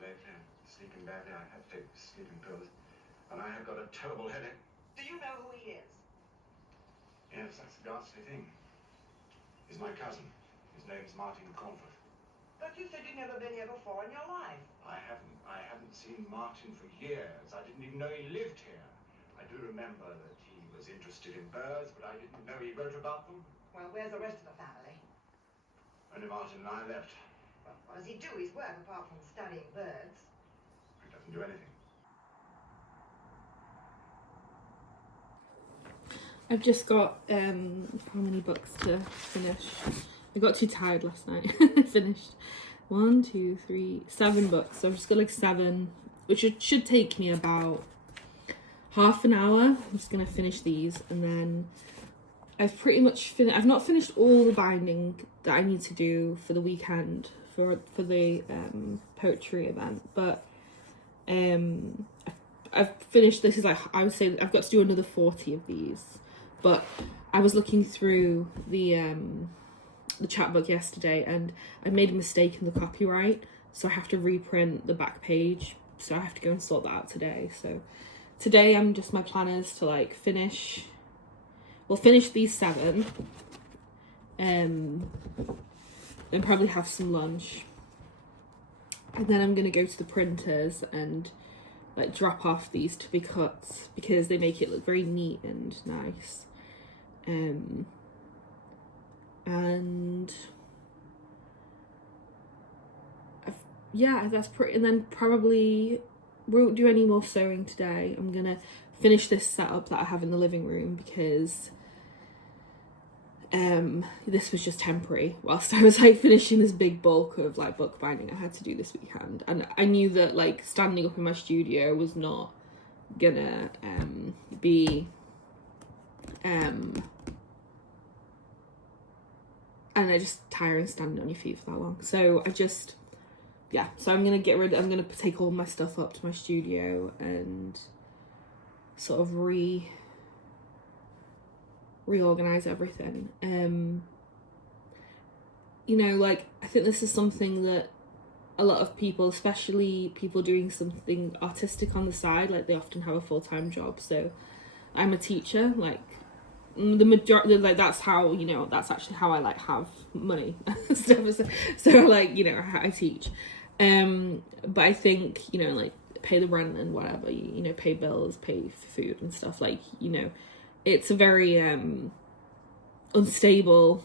lately. I'm sleeping badly. I have to take sleeping pills. And I have got a terrible headache. Do you know who he is? Yes, that's a ghastly thing. He's my cousin. His name's Martin Cornford. But you said you'd never been here before in your life. I haven't seen Martin for years. I didn't even know he lived here. I do remember that he was interested in birds, but I didn't know he wrote about them. Well, where's the rest of the family? Only Martin and I left. Well, what does he do his work apart from studying birds? He doesn't do anything. I've just got how many books to finish. I got too tired last night. I finished 1, 2, 3, 7 books. So I've just got like 7, which should take me about half an hour. I'm just gonna finish these, and then I've pretty much finished. I've not finished all the binding that I need to do for the weekend for the poetry event, but I've finished. This is like, I would say I've got to do another 40 of these. But I was looking through the chapbook yesterday, and I made a mistake in the copyright, so I have to reprint the back page. So I have to go and sort that out today. So today my plan is to like finish these 7, and probably have some lunch, and then I'm gonna go to the printers and like drop off these to be cut, because they make it look very neat and nice. And that's pretty. And then probably won't do any more sewing today. I'm gonna finish this setup that I have in the living room, because this was just temporary whilst I was like finishing this big bulk of like bookbinding I had to do this weekend, and I knew that like standing up in my studio was not gonna be and I just tiring standing on your feet for that long. So I'm gonna I'm gonna take all my stuff up to my studio and sort of reorganize everything. Like, I think this is something that a lot of people, especially people doing something artistic on the side, like they often have a full-time job. So I'm a teacher, like the majority, like that's how, that's actually how I like have money. so like, I teach. But I think, like pay the rent and whatever, pay bills, pay for food and stuff, like, it's a very unstable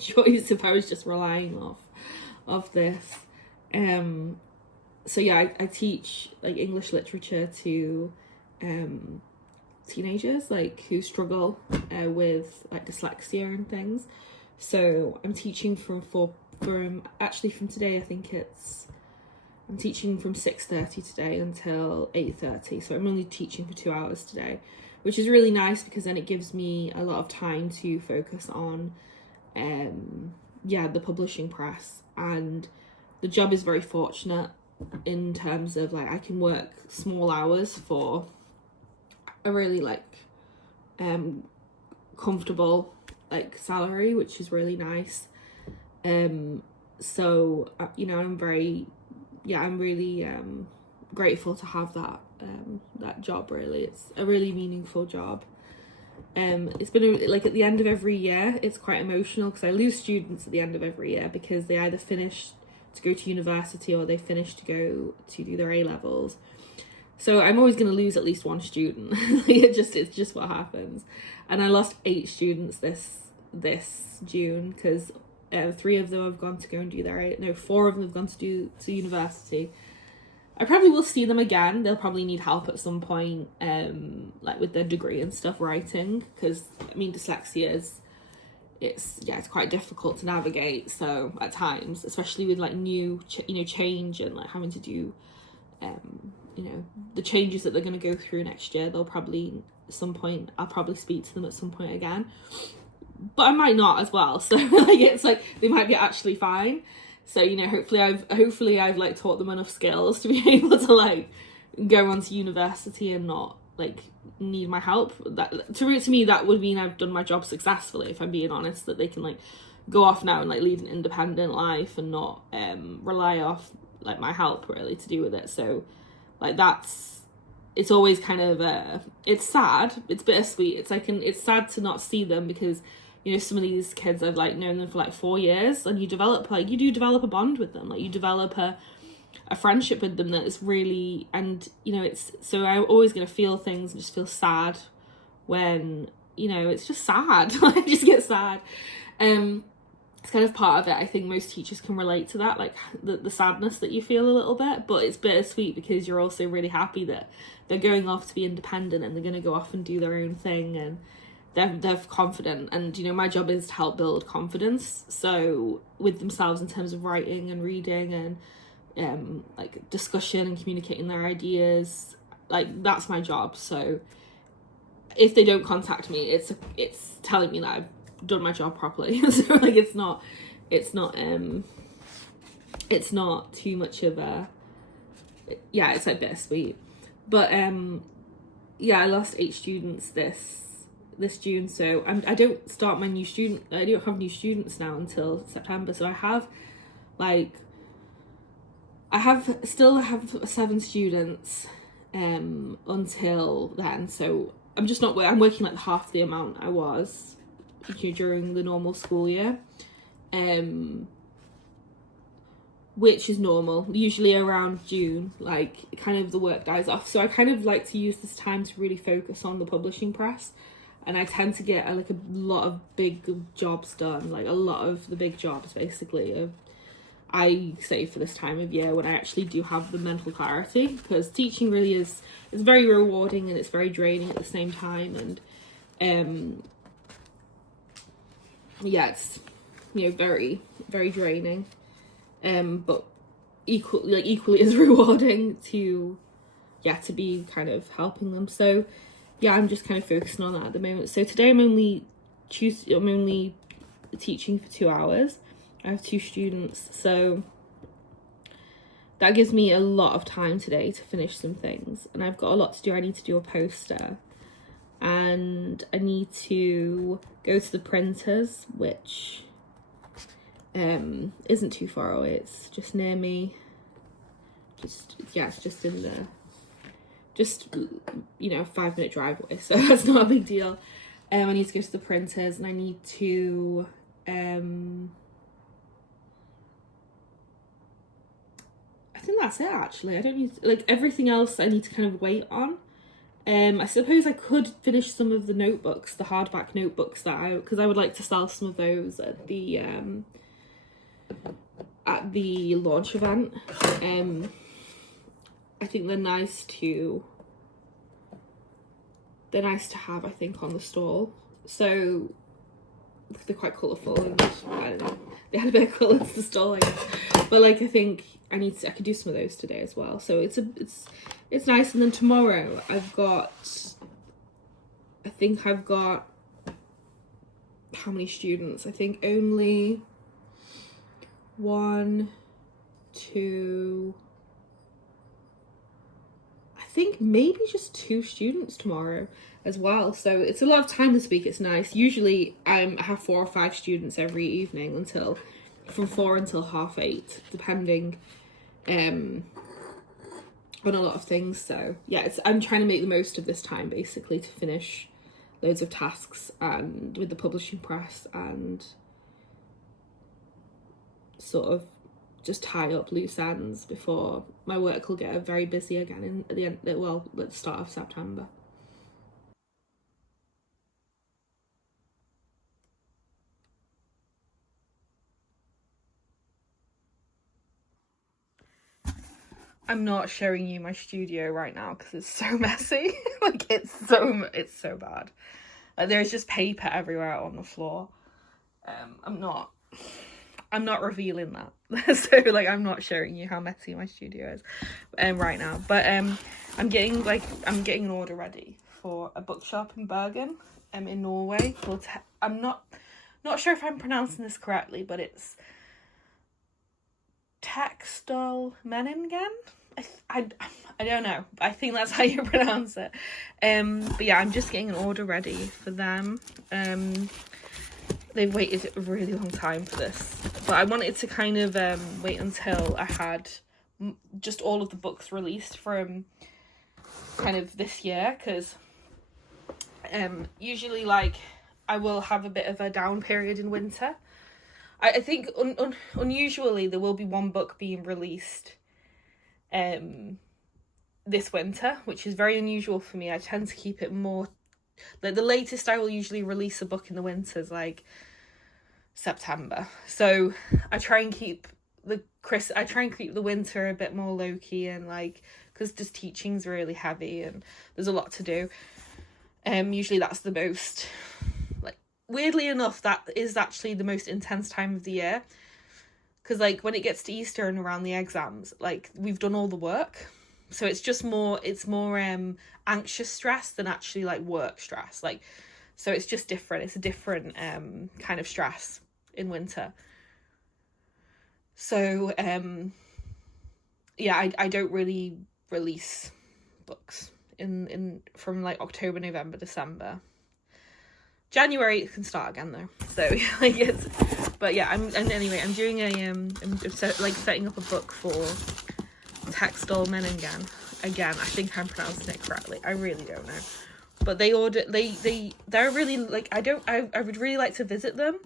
choice if I was just relying off this. So yeah, I teach like English literature to teenagers like who struggle with like dyslexia and things. So I'm teaching from today, I think I'm teaching from 6:30 today until 8:30. So I'm only teaching for 2 hours today, which is really nice, because then it gives me a lot of time to focus on the publishing press. And the job is very fortunate in terms of like I can work small hours for a really like comfortable like salary, which is really nice. So I'm really grateful to have that job. Really, it's a really meaningful job. It's been like at the end of every year, it's quite emotional, because I lose students at the end of every year, because they either finish to go to university or they finish to go to do their A-levels. So I'm always going to lose at least one student. It's just what happens. And I lost 8 students this June, because 3 of them have gone to go and do 4 of them have gone to university. I probably will see them again. They'll probably need help at some point, like with their degree and stuff, writing, because I mean dyslexia it's quite difficult to navigate. So at times, especially with like new change and like having to do the changes that they're going to go through next year, they'll probably at some point, I'll probably speak to them at some point again, but I might not as well. So like it's like they might be actually fine. So hopefully I've like taught them enough skills to be able to like go on to university and not like need my help. That to me that would mean I've done my job successfully, if I'm being honest, that they can like go off now and like lead an independent life and not rely like my help really to do with it. So like it's always kind of it's sad, it's bittersweet. It's like it's sad to not see them, because you know, some of these kids, I've like known them for like 4 years, and you do develop a bond with them, like you develop a friendship with them that is really, and you know, it's, so I'm always going to feel things and just feel sad when, you know, it's just sad. I just get sad. It's kind of part of it. I think most teachers can relate to that, like the sadness that you feel a little bit, but it's bittersweet because you're also really happy that they're going off to be independent and they're going to go off and do their own thing, and they're confident. And you know, my job is to help build confidence, so with themselves in terms of writing and reading and like discussion and communicating their ideas. Like that's my job. So if they don't contact me, it's telling me that I've done my job properly. So like it's not too much of a, yeah, it's like bittersweet. But yeah, I lost 8 students this June, so I don't have new students now until September. So I still have 7 students until then. So I'm working like half the amount I was, you know, during the normal school year, which is normal. Usually around June, like kind of the work dies off. So I kind of like to use this time to really focus on the publishing press, and I tend to get like a lot of big jobs done, like a lot of the big jobs basically I say for this time of year, when I actually do have the mental clarity, because teaching really it's very rewarding and it's very draining at the same time. And yeah, it's, you know, very, very draining, but equally as rewarding to be kind of helping them. So yeah, I'm just kind of focusing on that at the moment. So today I'm only teaching for 2 hours. I have 2 students, so that gives me a lot of time today to finish some things, and I've got a lot to do. I need to do a poster, and I need to go to the printers, which isn't too far away. It's just near me. It's just in the, you know, 5-minute drive away, so that's not a big deal. I need to go to the printers, and I need to I think that's it actually. I don't need to, like, everything else I need to kind of wait on. I suppose I could finish some of the notebooks, the hardback notebooks because I would like to sell some of those at the launch event. I think they're nice to have, I think, on the stall. So they're quite colourful, and I don't know, they had a bit of colour to the stall, I guess. But like, I think I could do some of those today as well. So it's nice. And then tomorrow I've got how many students? I think only 1, 2, I think maybe just 2 students tomorrow as well. So it's a lot of time this week. It's nice. Usually I have 4 or 5 students every evening from 4 until 8:30, depending on a lot of things. So yeah, I'm trying to make the most of this time basically to finish loads of tasks and with the publishing press, and sort of just tie up loose ends before my work will get very busy again at the start of September. I'm not showing you my studio right now because it's so messy. Like it's so bad. There's just paper everywhere on the floor. I'm not revealing that. So like, I'm not showing you how messy my studio is right now. But I'm getting an order ready for a bookshop in Bergen in Norway called I'm not sure if I'm pronouncing this correctly, but it's Textile Meningen. I don't know. I think that's how you pronounce it. But yeah, I'm just getting an order ready for them. They've waited a really long time for this, but I wanted to kind of wait until I had just all of the books released from kind of this year, because usually like I will have a bit of a down period in winter. I think unusually there will be one book being released this winter, which is very unusual for me. I tend to keep it more, like the latest I will usually release a book in the winter is like September. So I try and keep the winter a bit more low-key, and like, because just teaching's really heavy and there's a lot to do. Usually that's the most, like, weirdly enough, that is actually the most intense time of the year, because like when it gets to Easter and around the exams, like we've done all the work, so it's more anxious stress than actually like work stress, like, so it's just different. It's a different kind of stress in winter. So yeah, I don't really release books in from like October, November, December. January it can start again though, so like it's, but yeah, I'm doing I'm setting up a book for Textile Meningen. Again, I think I'm pronouncing it correctly, I really don't know, but they're really, like, I would really like to visit them.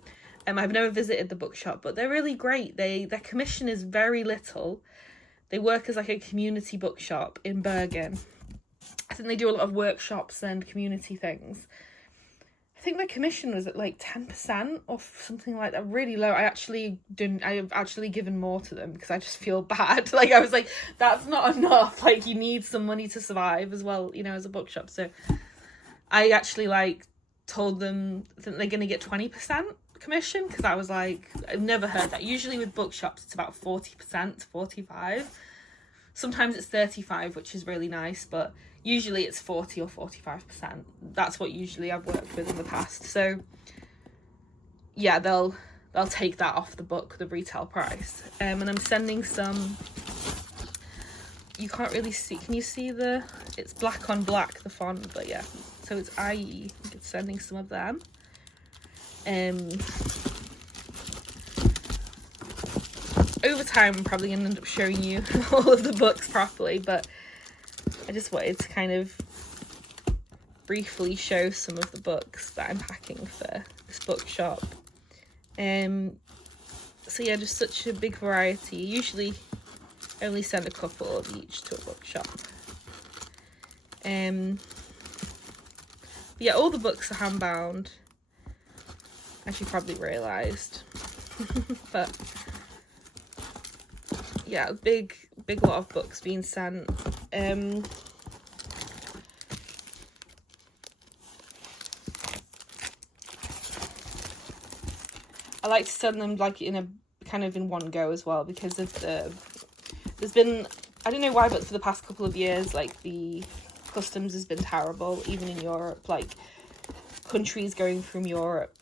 I've never visited the bookshop, but they're really great. Their commission is very little. They work as like a community bookshop in Bergen. I think they do a lot of workshops and community things. I think their commission was at like 10% or something like that, really low. I've actually given more to them because I just feel bad. Like, I was like, that's not enough. Like, you need some money to survive as well, you know, as a bookshop. So I actually like told them that they're going to get 20% commission, because I was like, I've never heard that. Usually with bookshops it's about 40% to 45%. Sometimes it's 35%, which is really nice, but usually it's 40 or 45%. That's what usually I've worked with in the past. So yeah, they'll take that off the book, the retail price. And I'm sending some, you can't really see, can you see it's black on black, the font, but yeah, so it's IE. I'm sending some of them. Over time I'm probably going to end up showing you all of the books properly, but I just wanted to kind of briefly show some of the books that I'm packing for this bookshop. So yeah, just such a big variety. Usually I only send a couple of each to a bookshop. But yeah, all the books are handbound, as you probably realised. But yeah, big lot of books being sent. I like to send them like in a kind of in one go as well, because of there's been, I don't know why, but for the past couple of years, like the customs has been terrible, even in Europe. Like, countries going from Europe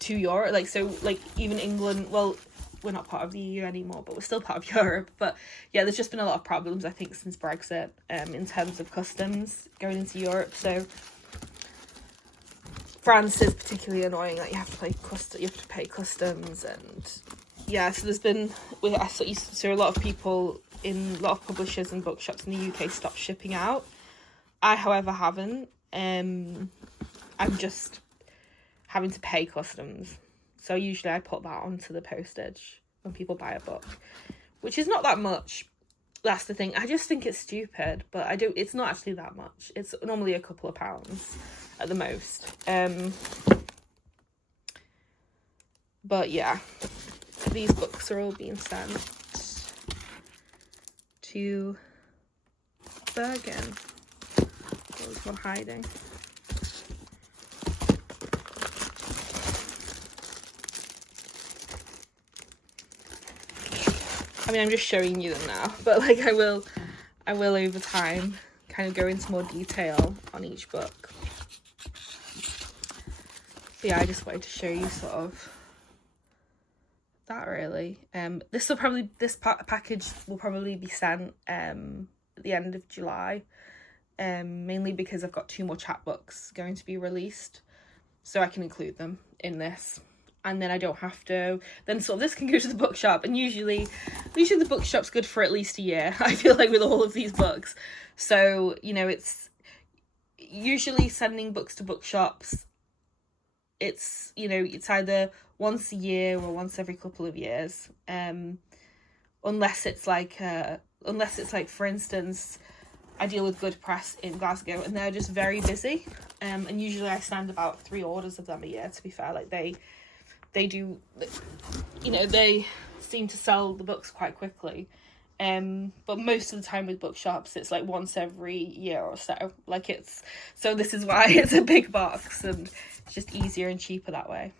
to Europe, like, so like even England, well, we're not part of the EU anymore, but we're still part of Europe. But yeah, there's just been a lot of problems, I think, since Brexit, in terms of customs going into Europe. So France is particularly annoying, that you have to pay customs, and yeah, so there's been, so a lot of people a lot of publishers and bookshops in the UK stopped shipping out. I, however, haven't. I'm just having to pay customs. So usually I put that onto the postage when people buy a book, which is not that much. That's the thing. I just think it's stupid, but it's not actually that much. It's normally a couple of pounds at the most. But yeah, these books are all being sent to Bergen. There's one hiding. I mean, I'm just showing you them now, but like I will over time kind of go into more detail on each book. But yeah, I just wanted to show you sort of that, really. This package will probably be sent at the end of July, mainly because I've got 2 more chapbooks going to be released, so I can include them in this. and then I don't have to, then sort of this can go to the bookshop, and usually the bookshop's good for at least a year, I feel like, with all of these books. So, you know, it's usually sending books to bookshops, it's, you know, it's either once a year or once every couple of years, unless it's like, for instance, I deal with Good Press in Glasgow, and they're just very busy, and usually I send about 3 orders of them a year, to be fair. Like, they do, you know, they seem to sell the books quite quickly, but most of the time with bookshops it's like once every year or so. Like, it's, so this is why it's a big box, and it's just easier and cheaper that way.